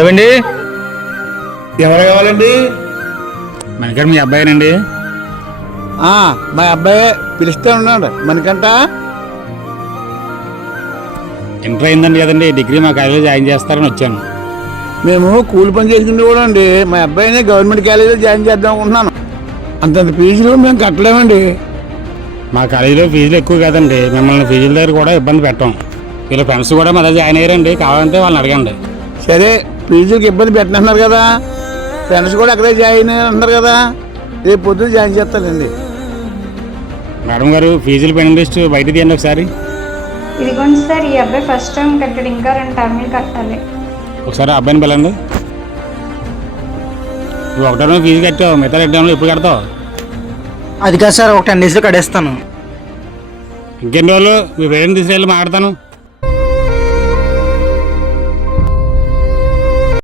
ఏమండి? ఎవరు కావాలండి? మనకంట మీ అబ్బాయినండి. మా అబ్బాయి పిలిస్తే ఉన్నాడు. మనకంట ఇంటర్ అయిందండి కదండి, డిగ్రీ మా కాలేజీలో జాయిన్ చేస్తారని వచ్చాను. మేము కూలి పని చేసుకుంటే కూడా అండి మా అబ్బాయిని గవర్నమెంట్ కాలేజీలో జాయిన్ చేద్దాం అనుకుంటున్నాను. అంతంత ఫీజులు మేము కట్టలేమండి. మా కాలేజీలో ఫీజులు ఎక్కువ కదండి, మిమ్మల్ని ఫీజుల దగ్గర కూడా ఇబ్బంది పెట్టాం. వీళ్ళ ఫ్రెండ్స్ కూడా మా దగ్గర జాయిన్ అయ్యారండి, కావాలంటే వాళ్ళని అడగండి. సరే, ఫీజులకి ఇబ్బంది పెట్టినన్నారు కదా, ఫ్రెండ్స్ కూడా అక్కడే జాయిన్ అన్నారు కదా, రేపు పొద్దున జాయిన్ చేస్తానండి. మేడం గారు, ఫీజులు పెండింగ్ లిస్ట్ బయట తీయండి ఒకసారి. ఇదిగోండి సార్, ఈ అబ్బాయి ఫస్ట్ టైం కట్టాడు, ఇంకా 2 టర్ములు కట్టాలి. ఒకసారి అబ్బాయిని పిల్లండి. నువ్వు ఒకటో రోజు ఫీజు కట్టావు, మిగతా 2 టర్ములు ఎప్పుడు కడతావు? అది కాదు సార్, ఒక 10 డేస్లో కట్టేస్తాను. ఇంకెన్ని రోజులు మీ పేరెంట్ తీసుకెళ్ళి మాట్లాడతాను.